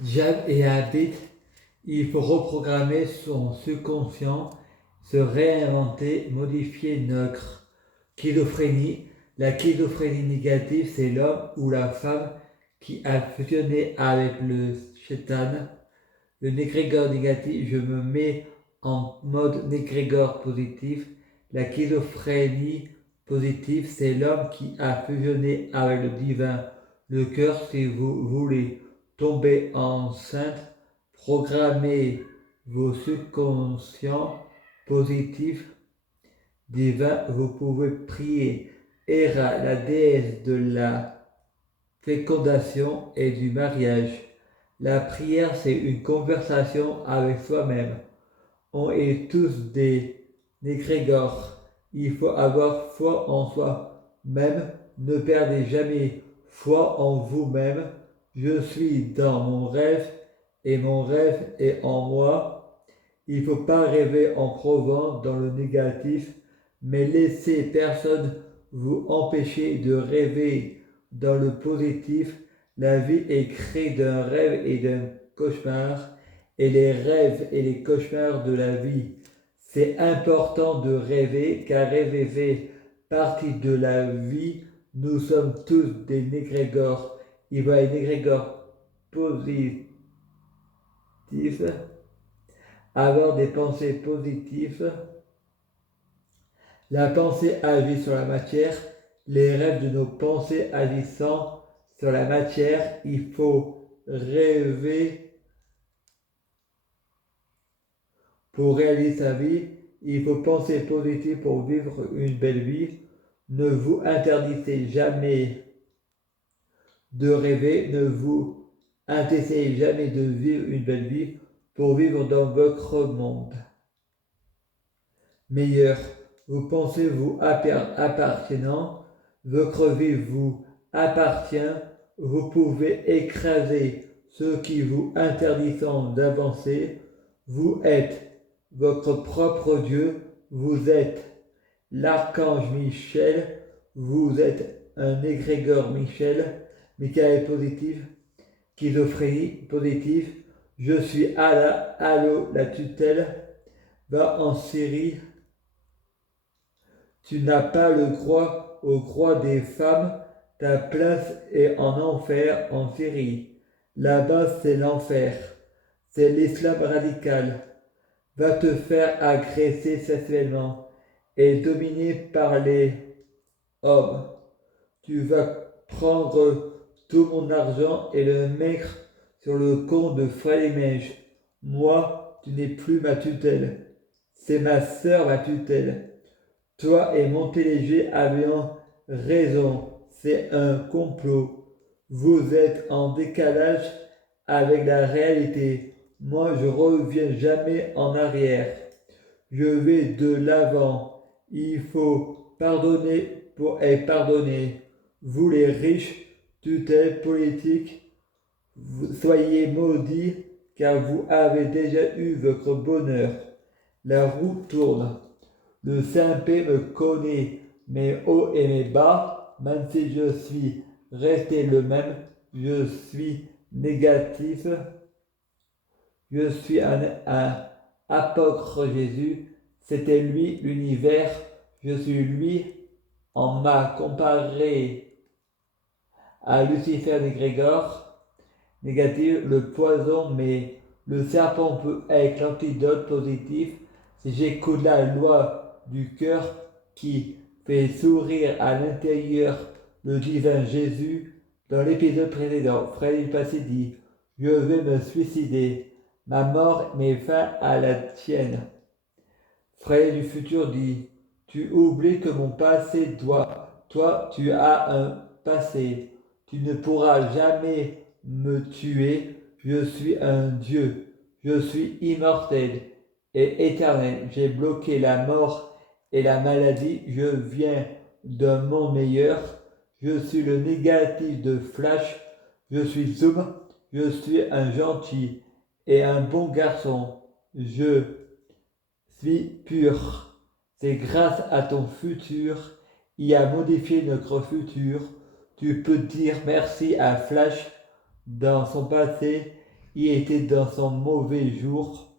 Jab et Habit, il faut reprogrammer son subconscient, se réinventer, modifier notre schizophrénie. La schizophrénie négative, c'est l'homme ou la femme qui a fusionné avec le shaitan. Le négrégor négatif, je me mets en mode négrégor positif. La schizophrénie positive, c'est l'homme qui a fusionné avec le divin. Le cœur, si vous voulez tomber enceinte, programmez vos subconscients positifs divins. Vous pouvez prier Héra, la déesse de la fécondation et du mariage. La prière, c'est une conversation avec soi-même. On est tous des égrégores. Il faut avoir foi en soi-même. Ne perdez jamais foi en vous-même. Je suis dans mon rêve et mon rêve est en moi. Il ne faut pas rêver en crevant dans le négatif, mais laissez personne vous empêcher de rêver dans le positif. La vie est créée d'un rêve et d'un cauchemar, et les rêves et les cauchemars de la vie. C'est important de rêver, car rêver fait partie de la vie. Nous sommes tous des négrégores. Il va être négrégore positif, avoir des pensées positives. La pensée agit sur la matière, les rêves de nos pensées agissant sur la matière. Il faut rêver pour réaliser sa vie. Il faut penser positif pour vivre une belle vie. Ne vous interdisez jamais de rêver, ne vous interdisez jamais de vivre une belle vie pour vivre dans votre monde meilleur. Vous pensez vous appartenant, votre vie vous appartient. Vous pouvez écraser ceux qui vous interdisent d'avancer. Vous êtes votre propre Dieu. Vous êtes l'archange Michel. Vous êtes un égrégore Michel. Michael positif. Schizophrénie positif. Je suis Allah. Allô, la tutelle. Va en Syrie. Tu n'as pas le droit au droit des femmes, ta place est en enfer, en Syrie. Là-bas, c'est l'enfer. C'est l'islam radical. Va te faire agresser sexuellement et dominer par les hommes. Tu vas prendre tout mon argent et le mettre sur le compte de Frédéric. Moi, tu n'es plus ma tutelle. C'est ma sœur ma tutelle. Toi et Montéléger avions raison, c'est un complot. Vous êtes en décalage avec la réalité. Moi, je reviens jamais en arrière. Je vais de l'avant. Il faut pardonner pour être pardonné. Vous les riches, tutelles politiques, soyez maudits car vous avez déjà eu votre bonheur. La roue tourne. Le Saint-Pé me connaît mes hauts et mes bas, même si je suis resté le même, je suis négatif, je suis un apôtre Jésus, c'était lui l'univers, je suis lui, on m'a comparé à Lucifer Grégor, négatif, le poison, mais le serpent peut être l'antidote positif si j'écoute la loi du cœur qui fait sourire à l'intérieur le divin Jésus. Dans l'épisode précédent, Frédéric Passé dit je vais me suicider, ma mort met fin à la tienne. Frédéric du futur dit tu oublies que mon passé toi tu as un passé, tu ne pourras jamais me tuer, je suis un Dieu, je suis immortel et éternel, j'ai bloqué la mort et la maladie, je viens d'un monde meilleur, je suis le négatif de Flash, je suis Zoom, je suis un gentil et un bon garçon, je suis pur. C'est grâce à ton futur, il a modifié notre futur. Tu peux dire merci à Flash dans son passé. il était dans son mauvais jour.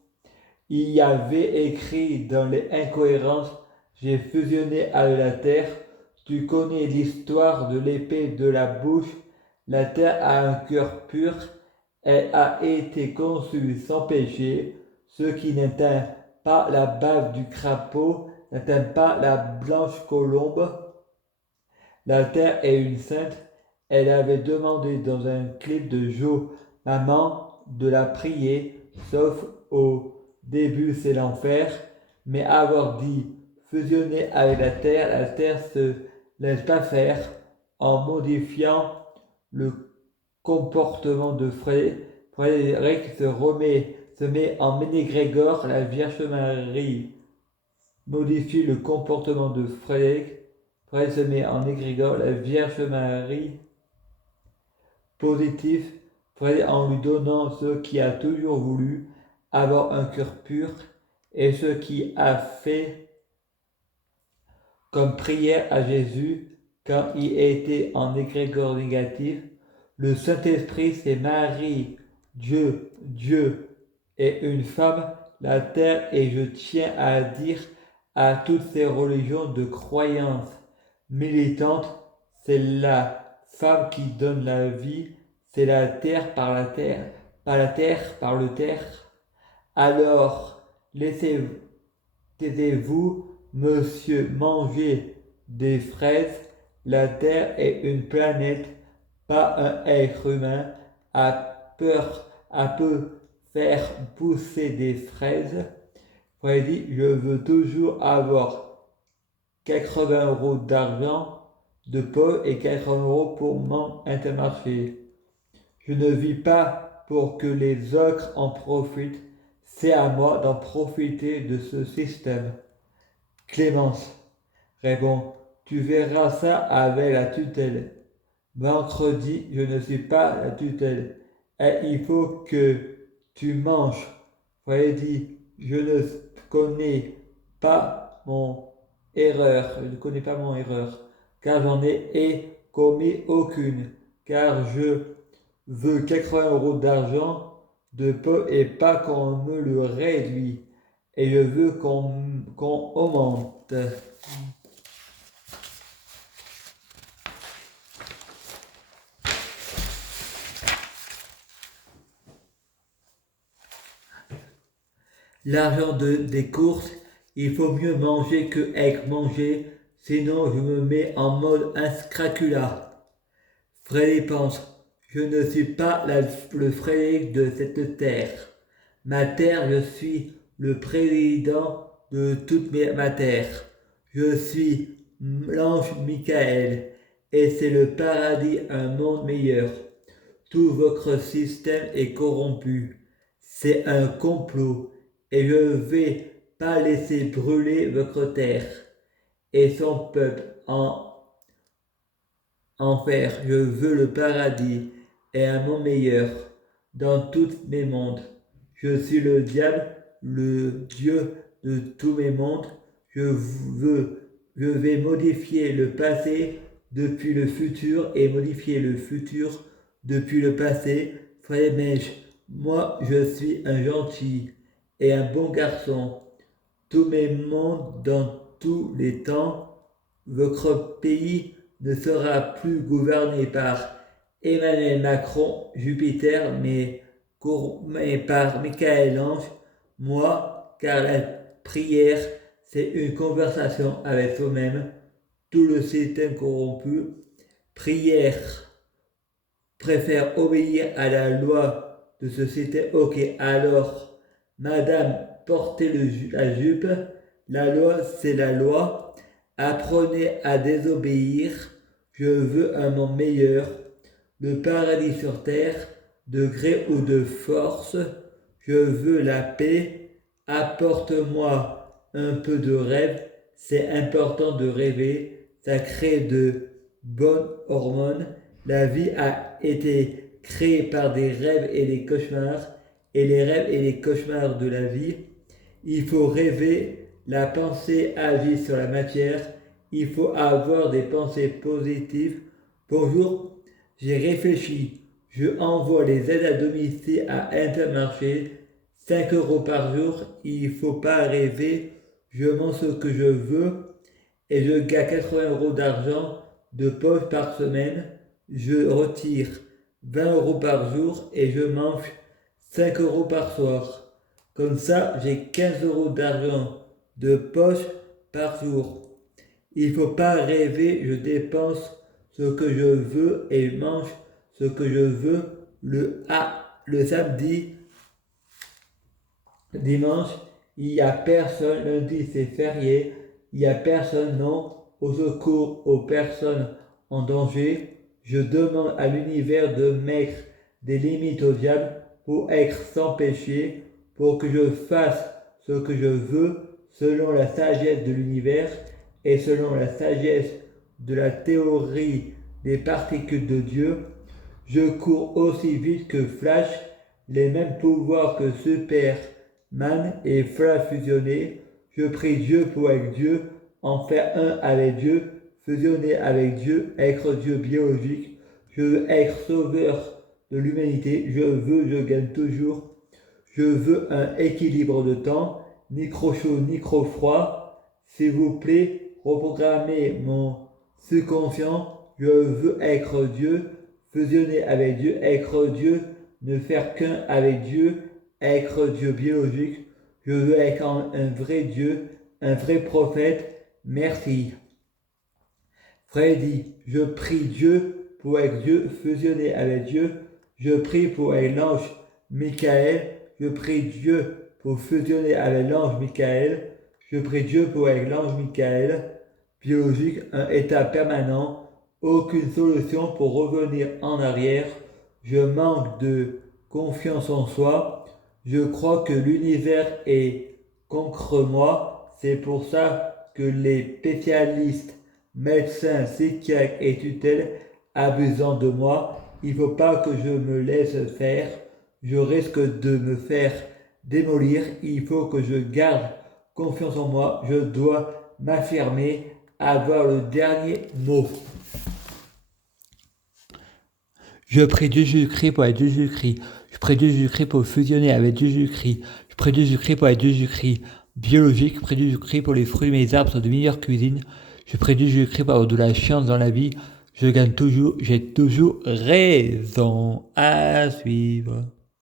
Il y avait écrit dans les incohérences, j'ai fusionné avec la terre. Tu connais l'histoire de l'épée de la bouche. La terre a un cœur pur. Elle a été conçue sans péché. Ce qui n'atteint pas la bave du crapaud n'atteint pas la blanche colombe. La terre est une sainte. Elle avait demandé dans un clip de Joe, maman, de la prier, sauf au début c'est l'enfer, mais avoir dit fusionner avec la terre se laisse pas faire en modifiant le comportement de Frédéric se met en Ménégrégor, la Vierge Marie modifie le comportement de Frédéric se met en égrégore, la Vierge Marie positif, en lui donnant ce qui a toujours voulu, avoir un cœur pur, et ce qui a fait comme prière à Jésus quand il était en égrégore négatif. Le Saint-Esprit, c'est Marie, Dieu et une femme, la terre, et je tiens à dire à toutes ces religions de croyance militante, c'est la femme qui donne la vie, c'est la terre par la terre, pas la terre par le terre. Alors, taisez-vous, monsieur, manger des fraises. La terre est une planète, pas un être humain. À peu faire pousser des fraises. Freddy, je veux toujours avoir 80 € d'argent de poche et 80 € pour mon Intermarché. Je ne vis pas pour que les autres en profitent. C'est à moi d'en profiter de ce système. Clémence répond, tu verras ça avec la tutelle. Mercredi, je ne suis pas la tutelle. Et il faut que tu manges. Freddy, je ne connais pas mon erreur. Je ne connais pas mon erreur. Car j'en ai commis aucune. Car je veux 80 € d'argent de peu et pas qu'on me le réduit. Et je veux qu'on augmente. L'argent des courses, il faut mieux manger que être mangé, sinon je me mets en mode inscracula. Freddy pense, je ne suis pas le Frédéric de cette terre. Ma terre, je suis le président de toute ma terre. Je suis l'ange Michael, et c'est le paradis, un monde meilleur. Tout votre système est corrompu. C'est un complot, et je ne vais pas laisser brûler votre terre et son peuple en enfer. Je veux le paradis et un monde meilleur dans tous mes mondes. Je suis le diable, le Dieu de tous mes mondes. Je vais modifier le passé depuis le futur et modifier le futur depuis le passé. Frère Mèche, moi je suis un gentil et un bon garçon. Tous mes mondes dans tous les temps, votre pays ne sera plus gouverné par Emmanuel Macron, Jupiter, mais par Michel-Ange, moi, car la prière, c'est une conversation avec soi-même, tout le système corrompu. Prière préfère obéir à la loi de ce système. Ok, alors, madame, portez la jupe, la loi, c'est la loi. Apprenez à désobéir. Je veux un monde meilleur. Le paradis sur terre, de gré ou de force. Je veux la paix. Apporte-moi un peu de rêve. C'est important de rêver. Ça crée de bonnes hormones. La vie a été créée par des rêves et des cauchemars. Et les rêves et les cauchemars de la vie. Il faut rêver. La pensée agit sur la matière. Il faut avoir des pensées positives. Bonjour, j'ai réfléchi. Je envoie les aides à domicile à Intermarché, 5 euros par jour, il faut pas rêver, je mange ce que je veux et je gagne 80 euros d'argent de poche par semaine. Je retire 20 euros par jour et je mange 5 euros par soir. Comme ça, j'ai 15 euros d'argent de poche par jour. Il ne faut pas rêver, je dépense ce que je veux et mange ce que je veux le samedi, dimanche, il n'y a personne, lundi c'est férié, il n'y a personne, non, au secours aux personnes en danger. Je demande à l'univers de mettre des limites au diable pour être sans péché, pour que je fasse ce que je veux selon la sagesse de l'univers et selon la sagesse de la théorie des particules de Dieu. Je cours aussi vite que Flash, les mêmes pouvoirs que Superman et Flash fusionnés. Je prie Dieu pour être Dieu, en faire un avec Dieu, fusionner avec Dieu, être Dieu biologique. Je veux être sauveur de l'humanité. Je gagne toujours. Je veux un équilibre de temps, ni trop chaud, ni trop froid. S'il vous plaît, reprogrammez mon subconscient. Je veux être Dieu, fusionner avec Dieu, être Dieu, ne faire qu'un avec Dieu, être Dieu biologique. Je veux être un vrai Dieu, un vrai prophète. Merci. Freddy, je prie Dieu pour être Dieu, fusionner avec Dieu. Je prie pour être l'ange Michael. Je prie Dieu pour fusionner avec l'ange Michael. Je prie Dieu pour être l'ange Michael. Biologique, un état permanent. Aucune solution pour revenir en arrière. Je manque de confiance en soi. Je crois que l'univers est contre moi. C'est pour ça que les spécialistes, médecins, psychiatres et tutelles abusant de moi. Il ne faut pas que je me laisse faire. Je risque de me faire démolir. Il faut que je garde confiance en moi. Je dois m'affirmer, avoir le dernier mot. Je prie Dieu Jésus-Christ pour être Dieu Jésus-Christ. Je prie Dieu Jésus-Christ pour fusionner avec Dieu Jésus-Christ. Je prie Dieu Jésus-Christ pour être Dieu Jésus-Christ. Biologique, je prie Dieu Jésus-Christ pour les fruits de mes arbres sont de meilleure cuisine. Je prie Dieu Jésus-Christ pour avoir de la chance dans la vie. Je gagne toujours, j'ai toujours raison à suivre.